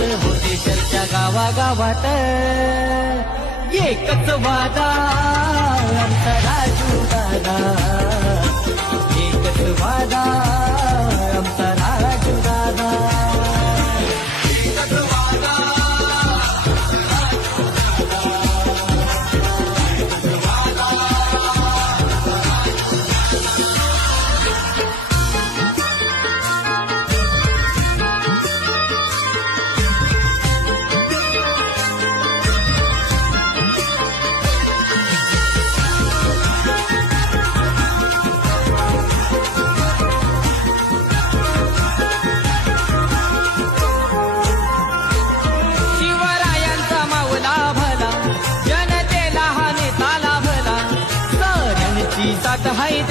होते चर्चा गावागावात एकच वादा आमचा राजू दादा एकच वादा आमचा राजू दादा एकच वादा साथ हाय